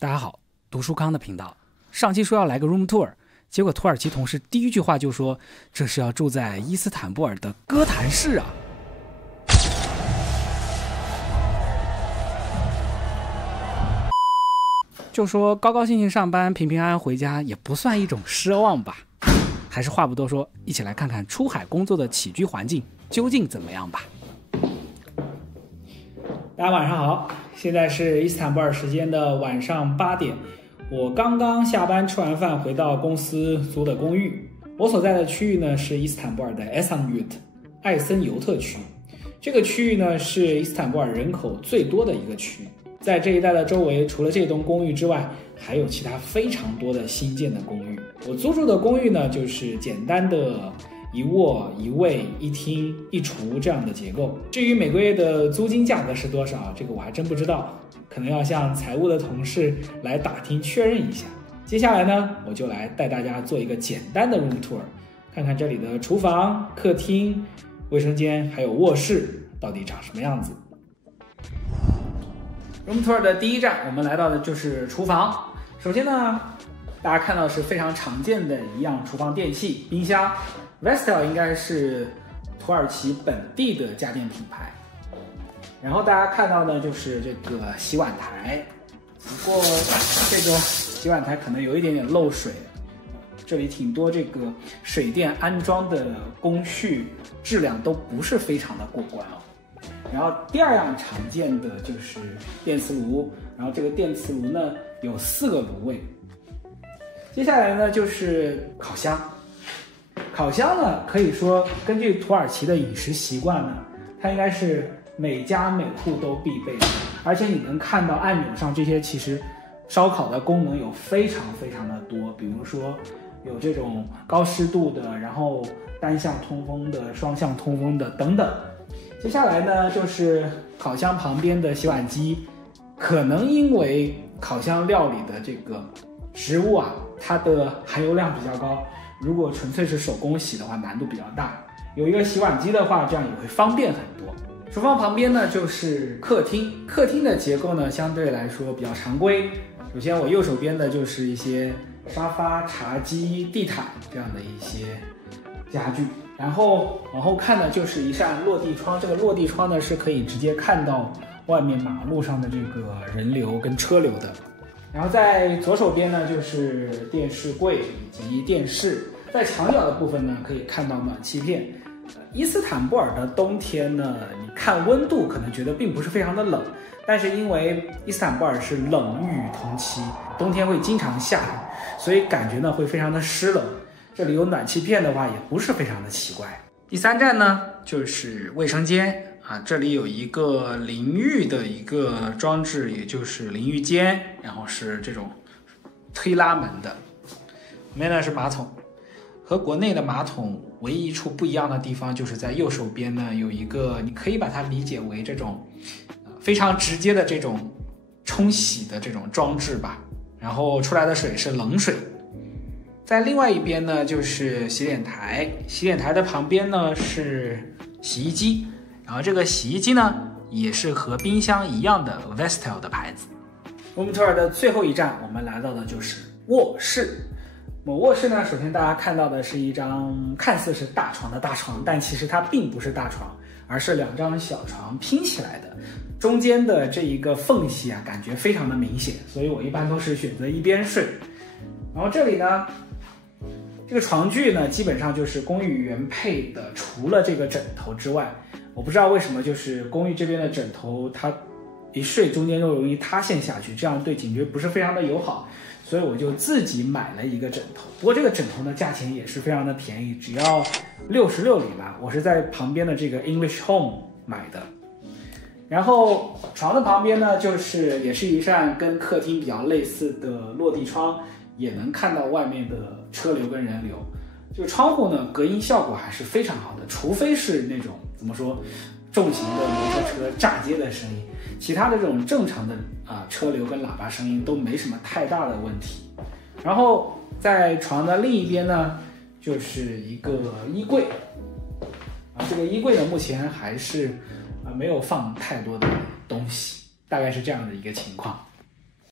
大家好，读书康的频道。上期说要来个 room tour， 结果土耳其同事第一句话就说这是要住在伊斯坦布尔的哥谭市啊。就说高高兴兴上班，平平安安回家也不算一种奢望吧。还是话不多说，一起来看看出海工作的起居环境究竟怎么样吧。大家晚上好，现在是伊斯坦布尔时间的晚上8点，我刚刚下班吃完饭回到公司租的公寓。我所在的区域呢是伊斯坦布尔的艾森尤特区，这个区域呢是伊斯坦布尔人口最多的一个区域。在这一带的周围，除了这栋公寓之外，还有其他非常多的新建的公寓。我租住的公寓呢，就是简单的一卧一卫一厅一厨这样的结构。至于每个月的租金价格是多少，这个我还真不知道，可能要向财务的同事来打听确认一下。接下来呢，我就来带大家做一个简单的 room tour， 看看这里的厨房、客厅、卫生间还有卧室到底长什么样子。room tour 的第一站，我们来到的就是厨房。首先呢，大家看到是非常常见的一样厨房电器，冰箱。Vestel 应该是土耳其本地的家电品牌。然后大家看到呢，就是这个洗碗台，不过这个洗碗台可能有一点点漏水，这里挺多这个水电安装的工序质量都不是非常的过关哦。然后第二样常见的就是电磁炉，然后这个电磁炉呢有4个炉位。接下来呢就是烤箱。烤箱呢可以说根据土耳其的饮食习惯呢，它应该是每家每户都必备的，而且你能看到按钮上这些其实烧烤的功能有非常非常的多，比如说有这种高湿度的，然后单向通风的、双向通风的等等。接下来呢就是烤箱旁边的洗碗机，可能因为烤箱料理的这个食物啊，它的含油量比较高，如果纯粹是手工洗的话难度比较大，有一个洗碗机的话这样也会方便很多。厨房旁边呢就是客厅，客厅的结构呢相对来说比较常规。首先我右手边的就是一些沙发、茶几、地毯这样的一些家具，然后往后看呢就是一扇落地窗，这个落地窗呢是可以直接看到外面马路上的这个人流跟车流的。然后在左手边呢就是电视柜以及电视，在墙角的部分呢可以看到暖气片。伊斯坦布尔的冬天呢，你看温度可能觉得并不是非常的冷，但是因为伊斯坦布尔是冷遇同期，冬天会经常下雨，所以感觉呢会非常的湿冷。这里有暖气片的话也不是非常的奇怪。第三站呢就是卫生间啊，这里有一个淋浴的一个装置，也就是淋浴间，然后是这种推拉门的。里面呢是马桶，和国内的马桶唯一一处不一样的地方就是在右手边呢有一个，你可以把它理解为这种非常直接的这种冲洗的这种装置吧，然后出来的水是冷水。在另外一边呢就是洗脸台，洗脸台的旁边呢是洗衣机，然后这个洗衣机呢也是和冰箱一样的 Vestel 的牌子。room tour 的最后一站，我们来到的就是卧室。卧室呢，首先大家看到的是一张看似是大床的大床，但其实它并不是大床，而是2张小床拼起来的。中间的这一个缝隙啊，感觉非常的明显，所以我一般都是选择一边睡。然后这里呢，这个床具呢，基本上就是公寓原配的，除了这个枕头之外，我不知道为什么就是公寓这边的枕头，它一睡中间就容易塌陷下去，这样对颈椎不是非常的友好。所以我就自己买了一个枕头，不过这个枕头呢价钱也是非常的便宜，只要66里吧。我是在旁边的这个 English Home 买的。然后床的旁边呢也是一扇跟客厅比较类似的落地窗，也能看到外面的车流跟人流。这个窗户呢隔音效果还是非常好的，除非是那种怎么说重型的摩托车炸街的声音，其他的这种正常的车流跟喇叭声音都没什么太大的问题。然后在床的另一边呢就是一个衣柜，这个衣柜呢目前还是没有放太多的东西，大概是这样的一个情况。